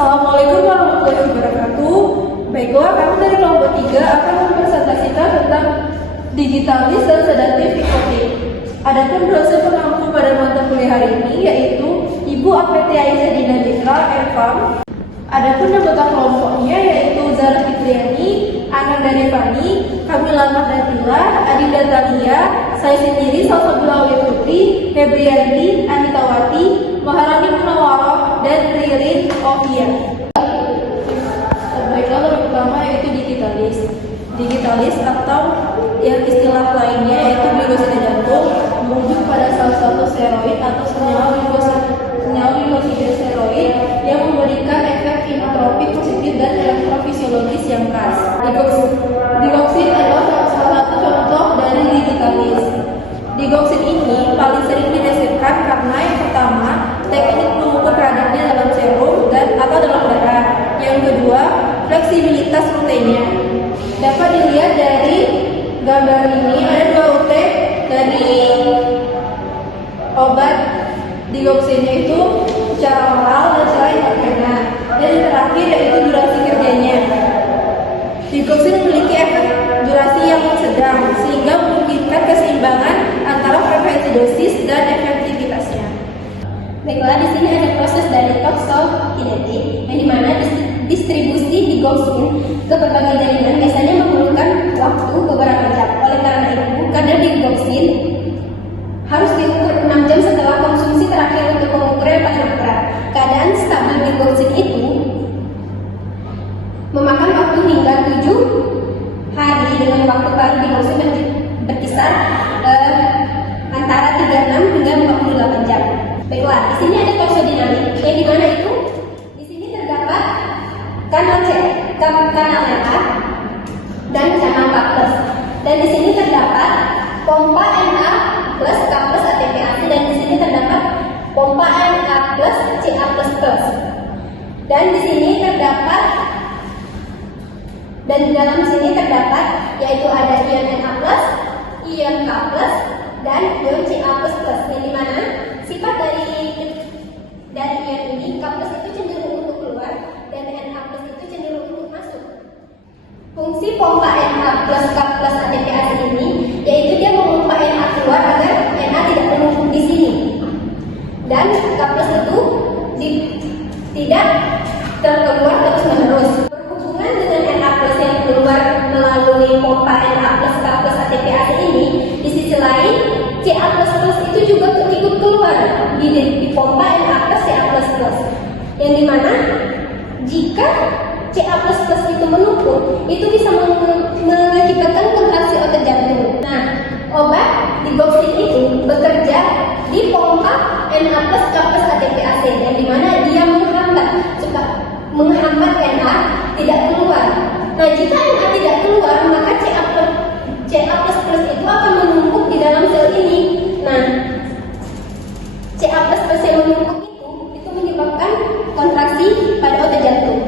Assalamualaikum warahmatullahi wabarakatuh. Baiklah, kami dari kelompok 3 akan mempresentasikan tentang digitalis dan sedatif psikotik. Adapun dosen pengampu pada mata kuliah hari ini yaitu Ibu APT Aisyah Dinamika M.Farm. Adapun anggota kelompoknya yaitu Zara Fitriani, Ananda Devani, Kamila Mahdatila, Adinda Talia, saya sendiri Salsabila Putri, Febriandi, Anitawati, Maharani Munawaroh, dan Ririn Ovia. Baiklah, yang pertama yaitu digitalis. Digitalis atau yang istilah lainnya yaitu glukosida jantung merujuk pada salah satu steroid atau senyawa glukosida steroid yang memberikan efek inotropik positif dan elektrofisiologis yang khas. Digoxin adalah salah satu contoh dari digitalis. Digoxin ini paling sering didasarkan karena yang pertama, teknik mengukur kadarnya dalam serum dan atau dalam darah. Yang kedua, fleksibilitas rutenya. Dapat dilihat dari gambar ini ada 2 rute dari obat digoxinnya itu secara oral dan secara intravena. Dan yang terakhir yaitu durasi kerjanya. Digoxin memiliki efek durasi yang sedang sehingga memungkinkan keseimbangan antara frekuensi dosis dan efektivitasnya. Baiklah, di sini ada proses dari toxokinetik, yang dimana distribusi digoxin ke berbagai jaringan biasanya memerlukan waktu beberapa jam. Oleh karena itu, kadar digoxin harus diukur 6 jam setelah konsumsi terakhir untuk pengukuran paling berat. Keadaan stabil digoxin itu memakan waktu hingga 7 hari dengan waktu paling digoxin berkisar antara 36 hingga 48 jam. Baiklah, di sini ada toxodinamik, yang dimana itu di sini terdapat kanal C, kanal NA dan kanal K+. Dan di sini terdapat pompa Na plus K plus ATPase dan di sini terdapat pompa Na plus Ca++. Dan di sini terdapat dan di dalam sini terdapat yaitu ada ion Na plus, ion K plus dan ion Ca++. Yang dimana sifat dari ion ini K plus itu cenderung untuk keluar dan Na plus itu cenderung untuk masuk. Fungsi pompa Na plus K plus ATPase ini yaitu dia memompa Na keluar agar Na tidak menumpuk di sini dan K plus itu tidak terkeluar terus menerus. Berhubungan dengan Na plus yang keluar melalui pompa Na plus K plus ATPase ini, di sisi lain Ca++ itu juga ikut keluar di pompa Na plus Ca++. Yang dimana jika Ca++ itu menumpuk, itu bisa mengakibatkan kontraksi otot jantung. Nah, obat digoxin itu bekerja di pompa Na plus K plus ATPase, yang dimana dia menghambat Na tidak keluar. Nah, jika Na tidak keluar, maka Ca++ itu akan menumpuk di dalam sel ini. Nah, Ca++ yang menumpuk itu menyebabkan kontraksi pada otot jantung.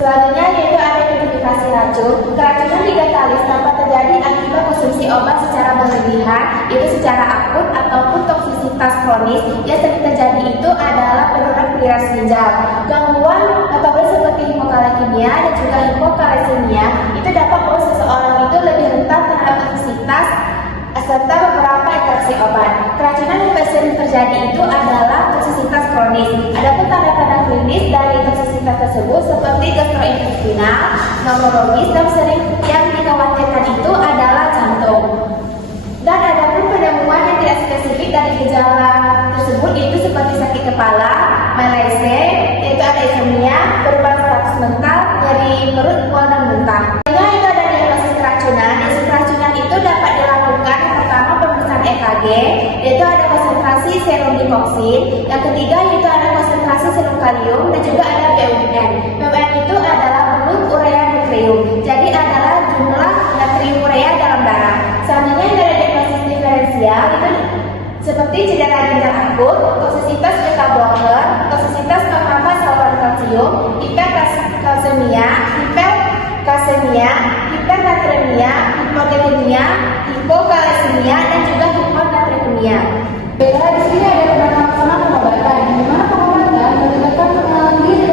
Selanjutnya yaitu ada identifikasi racun. Keracunan digitalis dapat terjadi akibat konsumsi obat secara berlebihan, yaitu secara akut ataupun toksisitas kronis. Yang sering terjadi itu adalah penurunan peliras ginjal, gangguan metabolis seperti hipokalsemia dan juga hipokalesemia. Itu dapat membuat seseorang itu lebih rentan terhadap toksisitas serta beberapa interaksi obat. Keracunan yang sering terjadi itu adalah toksisitas kronis. Adapun tanda-tanda klinis dari toksisitas tersebut seperti gastrointestinal, neurologis, dan sering yang dikhawatirkan itu adalah jantung. Dan adapun penemuan yang tidak spesifik dari gejala tersebut itu seperti sakit kepala, malaise, yaitu ada insomnia, perubahan status mental, nyeri perut, mual dan muntah. Selanjutnya itu ada diagnosis keracunan. Diagnosis keracunan itu dapat dilakukan yang pertama pemeriksaan EKG, yaitu ada konsentrasi serum digoxin. Yang ketiga yaitu ada konsentrasi serum kalium dan juga ada BUN. BUN itu adalah blood urea natrium. Jadi adalah jumlah natrium urea dalam darah. Selanjutnya ada diagnosis diferensial itu seperti cedera ginjal akut, toksisitas beta blocker, toksisitas penambah saluran kalsium, hiperkalsemia, hipernatremia, hipogenemia, hipokalesemia dan juga hiponatremia. Baiklah, di sini ada beberapa pengobatan, di mana pengobatan melibatkan pengenalan diri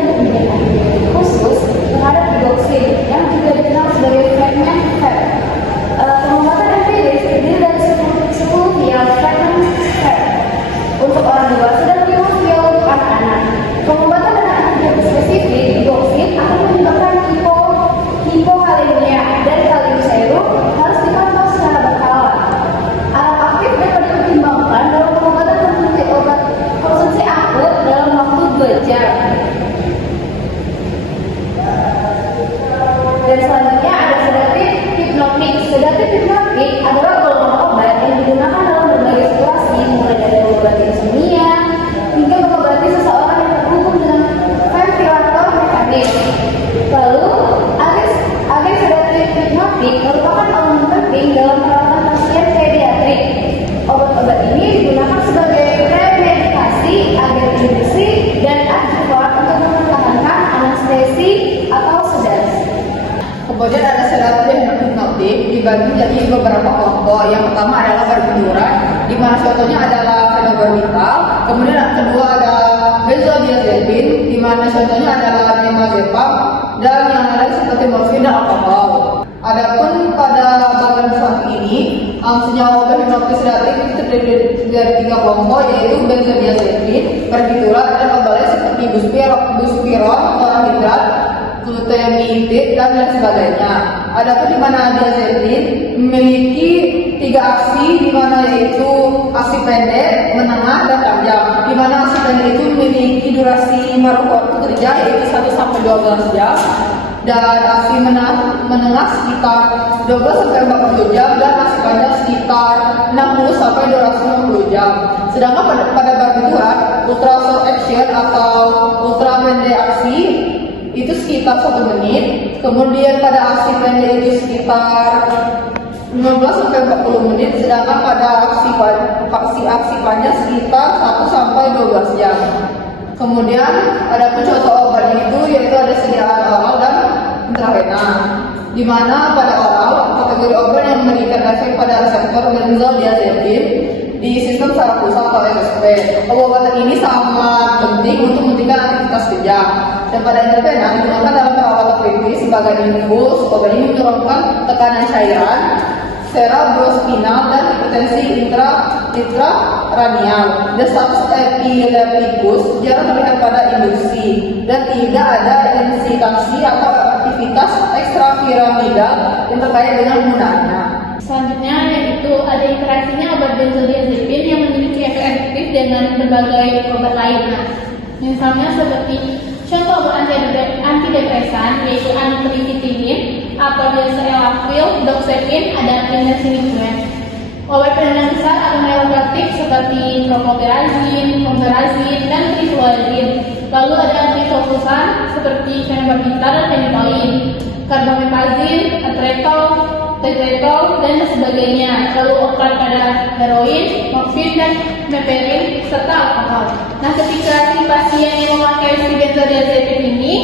dibagi jadi beberapa kelompok. Yang pertama adalah barbiturat, di mana contohnya adalah fenobarbital. Kemudian yang kedua ada benzodiazepin, di mana contohnya adalah diazepam, dan yang lain seperti morfin dan alkohol. Adapun pada bagian samping ini, senyawa obat hipnotis sedatif itu terdiri dari 3 kelompok, yaitu benzodiazepin, barbiturat, dan obat lain seperti buspirone, chlorhidrat, glutamate, dan lain sebagainya. Adapun di mana diazepin memiliki 3 aksi, di mana yaitu aksi pendek, menengah, dan panjang. Di mana aksi pendek itu memiliki durasi paruh waktu kerja yaitu 1 sampai 12 jam. Dan aksi menengah sekitar 12 sampai 40 jam, dan aksi panjang sekitar 60 sampai 250 jam. Sedangkan pada barbiturat, ultra short action atau ultra pendek aksi itu sekitar 1 menit. Kemudian pada aksi pendek itu sekitar 15 sampai 40 menit, sedangkan pada aksi panjang sekitar 1 sampai 12 jam. Kemudian ada contoh obatnya itu yaitu ada sediaan oral dan intravena. Di mana pada oral kategori obat yang memberikan efek pada reseptor benzodiazepin di sistem saraf pusat atau RSP. Obat-obatan ini sangat penting untuk menghentikan aktivitas kejang. Dan pada intravena digunakan dalam perawatan kritis sebagai infus. Obat ini menurunkan tekanan cairan cerebrospinal dan hipertensi intraranial. Dan status epilepticus jarang terlihat pada induksi dan tidak ada insitasi atau aktivitas ekstrapiramidal yang terkait dengan penggunaannya. Selanjutnya yaitu ada interaksinya obat benzodiazepin yang memiliki efek efektif dengan berbagai obat lain. Misalnya seperti contoh obat antidepresan yaitu amitriptyline atau biasa elafil, doxepin, ada indoxacarine. Obat penenang besar atau neuroleptik seperti propoflorazin, pomperazin, dan trifluridin. Lalu ada antikonvulsan seperti fenobarbital dan fenitoin, karbamazepin, atretol, tetretol, dan sebagainya. Lalu obat pada heroin, morfin, dan meperin, serta alkohol. Nah, ketika si pasien yang memakai si benzodiazepin ini,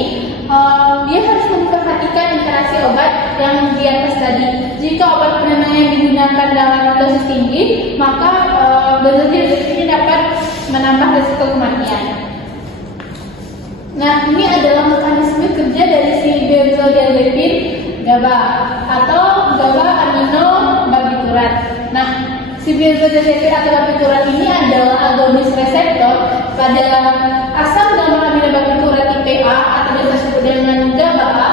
dia harus memperhatikan interaksi obat yang di atas tadi. Jika obat penenang yang digunakan dalam dosis tinggi, maka benzodiazepin ini dapat menambah risiko kematian. Nah, ini adalah mekanisme kerja dari si benzodiazepin GABA atau GABA amino barbiturat. Nah, si benzodiazepin atau barbiturat ini adalah agonis reseptor pada asam gamma amino barbiturat IPA atau disebut dengan GABA.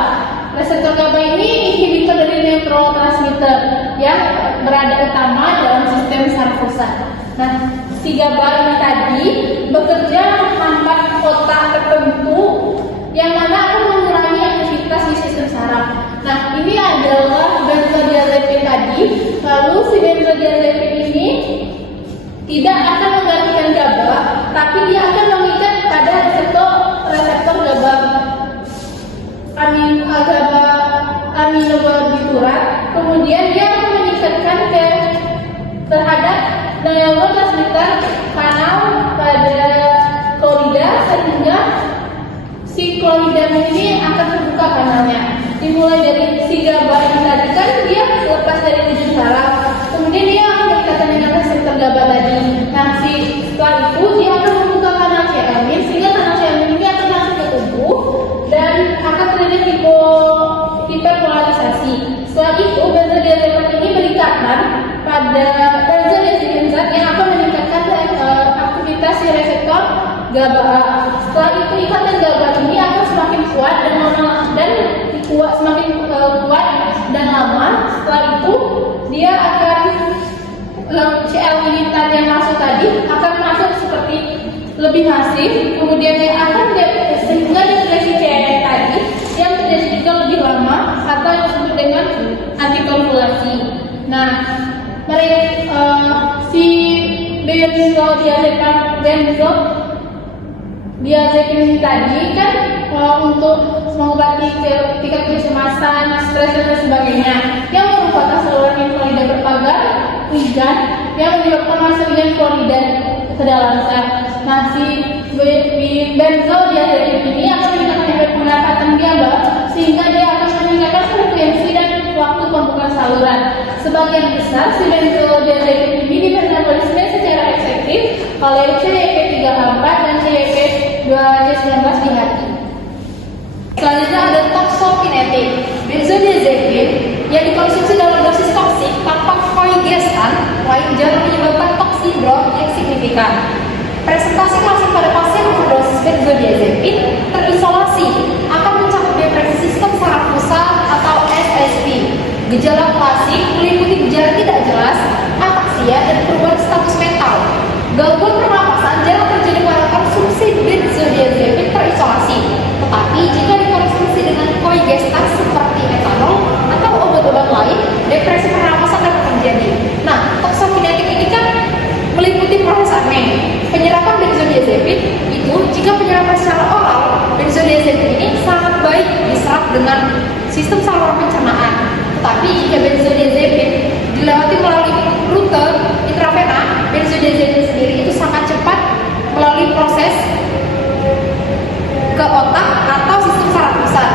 Reseptor GABA ini inhibitor dari neurotransmitter yang berada utama dalam sistem saraf pusat. Nah, si GABA ini tadi bekerja menghambat otak tertentu yang mana akan mengurangi aktivitas di sistem saraf. Nah, ini adalah benzodiazepin tadi. Lalu si benzodiazepin ini tidak akan menggantikan GABA, tapi dia akan mengikat pada reseptor GABA aminobarbiturat. Kemudian dia akan meningkatkan terhadap neurotransmitter kanal pada klorida sehingga si klorida ini akan terbuka kanalnya. Dimulai dari si GABA ini tadi kan dia lepas dari ujung saraf, kemudian dia akan meningkatkan dengan reseptor GABA tadi. Nah, setelah itu dia akan membuka kanal C-amin sehingga kanal C-amin ini akan masuk ke tubuh dan akan terjadi hiperpolarisasi. Setelah itu benzodiazepin ini meningkatkan pada benzodiazepin zat yang akan meningkatkan aktivitas si reseptor GABA. Setelah itu ikatan GABA ini akan semakin kuat semakin kuat dan lama. Setelah itu dia akan CL limitan yang masuk tadi akan masuk seperti lebih masif. Kemudian yang akan sehingga depresi CL tadi yang terjadi juga lebih lama atau yang disebut dengan antikonvulasi. Nah, si benzodiazepin tadi kan untuk mengobati tingkat kecemasan, stres dan sebagainya, yang merupakan saluran klorida berpagar ligan yang menyebabkan masuk ligan klorida ke dalam sel. Nah, si benzodiazepin ini akan meningkatkan efek pendapatan GABA sehingga dia akan meningkatkan frekuensi dan waktu pembukaan saluran. Sebagian besar si benzodiazepin ini dimetabolisme secara efektif oleh CYP3H4 dan CYP2C19 di hati. Selanjutnya ada toxokinetik. Benzodiazepin yang dikonsumsi dalam dosis toksik tanpa koigestan lain jarang menyebabkan toks sindrom yang signifikan. Presentasi klasik pada pasien overdosis benzodiazepin terisolasi akan mencakup depresi sistem saraf pusat atau SSP. Gejala klasik meliputi gejala tidak jelas, ataksia, dan perubahan status mental. Gangguan pernapasan jarang terjadi pada konsumsi benzodiazepin terisolasi, tetapi jika dikonsumsi dengan koigestan seperti metanol atau obat-obat lain, depresi pernapasan dapat terjadi. Nah, toxokinetik ini kan meliputi proses aneh. Penyerapan benzodiazepin itu jika penyerapan secara oral, benzodiazepin ini sangat baik diserap dengan sistem saluran pencernaan. Tetapi jika benzodiazepin dilewati melalui rute intravena, benzodiazepin sendiri itu sangat cepat melalui proses ke otak atau sistem saraf pusat.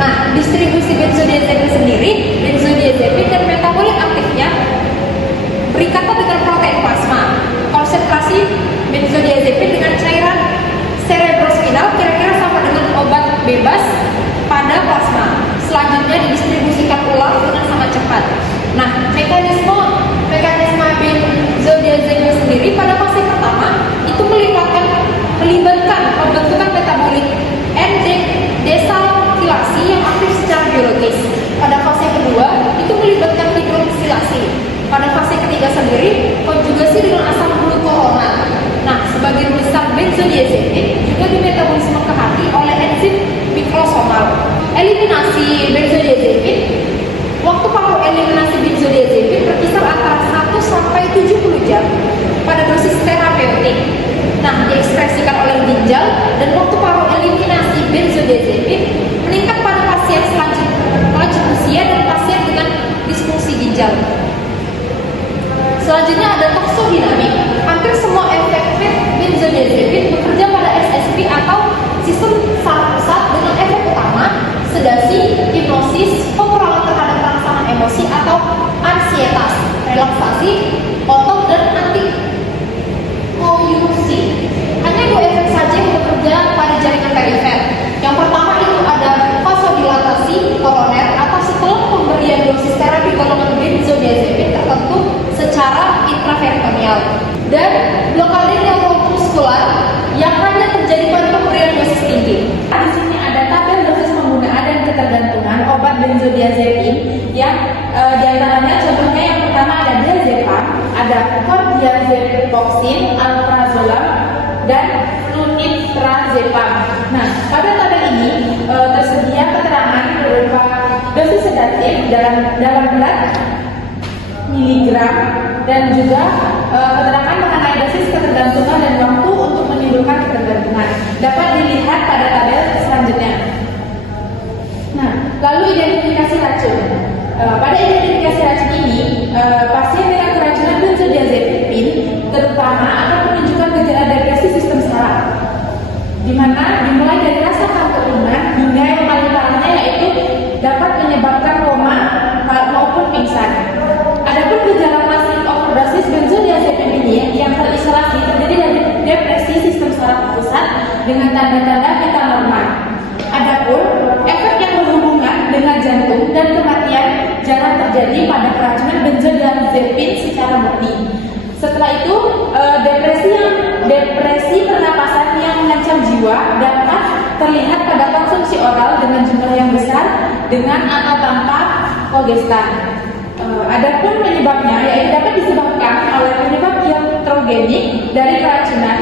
Nah, distribusi benzodiazepin sendiri, benzodiazepin dan metabolit aktifnya berikatan dengan protein plasma. Konsentrasi benzodiazepin dengan cairan cerebrospinal kira-kira sama dengan obat bebas pada plasma. Selanjutnya didistribusikan ulang dengan sangat cepat. Nah, mekanisme benzodiazepin sendiri pada fase pertama itu melibatkan pembentukan metabolit desalkilasi yang aktif secara biologis. Pada fase kedua itu melibatkan hidroksilasi. Pada fase ketiga sendiri konjugasi dengan asam glukoronat. Nah, sebagian besar benzodiazepin juga dimetabolisme ke hati oleh enzim mikrosomal. Eliminasi benzodiazepin, waktu paruh eliminasi benzodiazepin berkisar antara 1 sampai 70 jam pada dosis terapeutik. Nah, diekspresikan oleh ginjal dan waktu paruh eliminasi benzodiazepin meningkat pada pasien lanjut usia dan pasien dengan disfungsi ginjal. Selanjutnya ada toksodinamik. Hampir semua efek benzodiazepin bekerja pada SSP atau sistem saraf pusat dengan efek utama sedasi, hipnosis, pengurangan terhadap rangsangan emosi atau ansietas, relaksasi, otot dan antikoyusi. Hanya 2 efek saja yang bekerja pada jaringan perifer. Yang pertama itu ada vasodilatasi koroner atau setelah pemberian dosis terapi golongan benzodiazepin tertentu secara intraperitoneal, dan blokade neuromuskular yang hanya terjadi pada pemberian dosis tinggi. Di sini ada tabel dosis penggunaan dan ketergantungan obat benzodiazepin yang diantaranya contohnya yang pertama ada diazepam, ada codiazepoksin, alprazolam, dan flunitrazepam. Nah, pada tabel ini tersedia keterangan berupa dosis sedatif dalam berat miligram dan juga keterangan mengenai dosis ketergantungan dan waktu untuk menimbulkan ketergantungan dapat dilihat pada tabel selanjutnya. Nah, lalu identifikasi racun. Pada identifikasi racun ini, pasien dengan keracunan benzodiazepin terutama akan menunjukkan gejala depresi sistem saraf, di mana dimulai dari rasa kantuk ringan hingga yang paling parahnya yaitu dapat menyebabkan koma maupun pingsan. Adapun gejala klasik overdosis benzodiazepin ini yang terisolasi terjadi dari depresi sistem saraf pusat dengan tanda-tanda vital normal. Adapun efek yang berhubungan dengan jantung dan kematian jarang terjadi pada keracunan benzodiazepin secara murni. Setelah itu, depresi pernapasan yang mengancam jiwa dapat terlihat pada konsumsi oral dengan jumlah yang besar dengan atau tanpa kogestan. Adapun penyebabnya yaitu dapat disebabkan oleh penyebab iatrogenik dari keracunan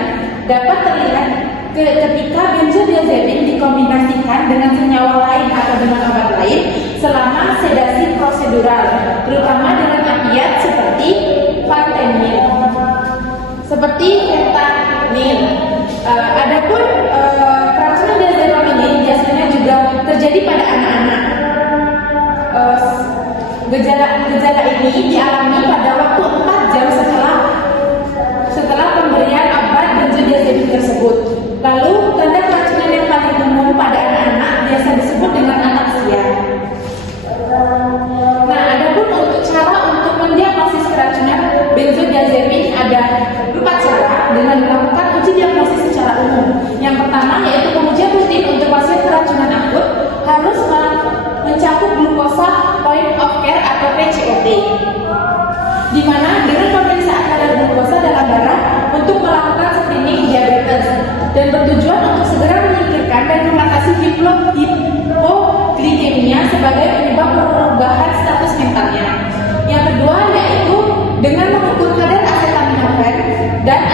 dapat terlihat ketika benzodiazepin dikombinasikan dengan senyawa lain atau dengan obat lain selama sedasi prosedural, terutama dengan opiat seperti fentanyl, Adapun keracunan diazepam ini biasanya juga terjadi pada anak-anak. Gejala ini dialami pada waktu 4 jam setelah pemberian obat benzodiazepin tersebut. Lalu tanda keracunan yang paling umum pada anak-anak biasa disebut dengan ataksia.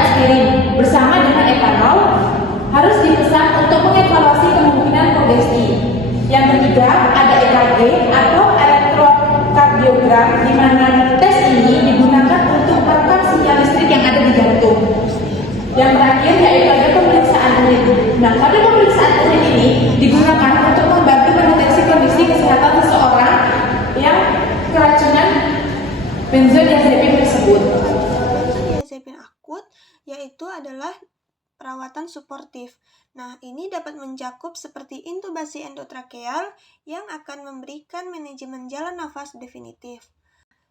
aspirin bersama dengan etanol harus dipesan untuk mengevaluasi kemungkinan kongesti. Yang ketiga, ada EKG atau elektrokardiogram, di mana tes ini digunakan untuk merekam sinyal listrik yang ada di jantung. Yang terakhir yaitu ada pemeriksaan urin. Nah, pada pemeriksaan urin ini digunakan untuk membantu mendeteksi kondisi kesehatan seseorang yang keracunan benzodiazepin tersebut. Benzodiazepin akut yaitu adalah perawatan suportif. Nah, ini dapat mencakup seperti intubasi endotrakeal yang akan memberikan manajemen jalan nafas definitif.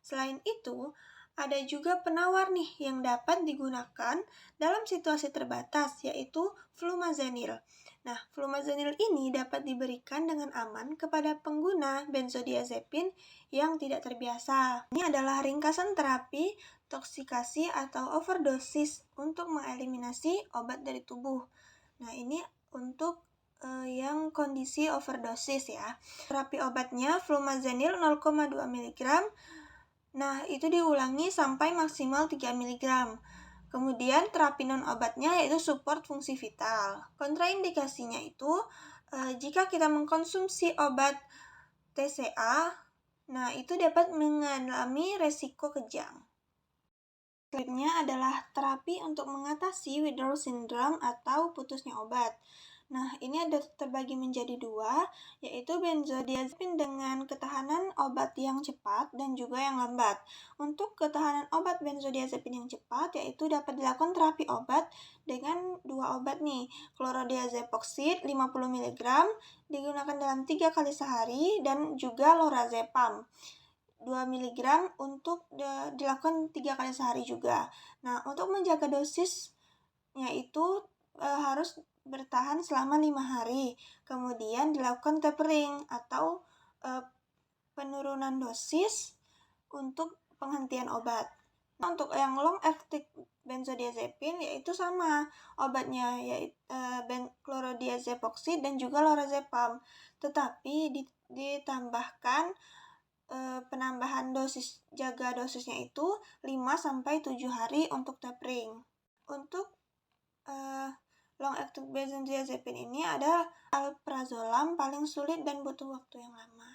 Selain itu, ada juga penawar nih yang dapat digunakan dalam situasi terbatas, yaitu flumazenil. Nah, flumazenil ini dapat diberikan dengan aman kepada pengguna benzodiazepin yang tidak terbiasa. Ini adalah ringkasan terapi toksikasi atau overdosis untuk mengeliminasi obat dari tubuh. Nah, ini untuk yang kondisi overdosis ya. Terapi obatnya flumazenil 0,2 mg. Nah, itu diulangi sampai maksimal 3 mg. Kemudian terapi non-obatnya yaitu support fungsi vital. Kontraindikasinya itu jika kita mengkonsumsi obat TCA, nah itu dapat mengalami resiko kejang. Selanjutnya adalah terapi untuk mengatasi withdrawal syndrome atau putusnya obat. Nah, ini ada terbagi menjadi dua, yaitu benzodiazepin dengan ketahanan obat yang cepat dan juga yang lambat. Untuk ketahanan obat benzodiazepin yang cepat, yaitu dapat dilakukan terapi obat dengan dua obat nih, chlorodiazepoksid 50 mg, digunakan dalam 3 kali sehari, dan juga lorazepam 2 mg untuk dilakukan 3 kali sehari juga. Nah, untuk menjaga dosisnya itu harus bertahan selama 5 hari. Kemudian dilakukan tapering atau penurunan dosis untuk penghentian obat. Nah, untuk yang long acting benzodiazepin yaitu sama obatnya, yaitu chlorodiazepoksid dan juga lorazepam. Tetapi ditambahkan penambahan dosis, jaga dosisnya itu 5-7 hari untuk tapering. Untuk long acting benzodiazepin ini ada alprazolam paling sulit dan butuh waktu yang lama.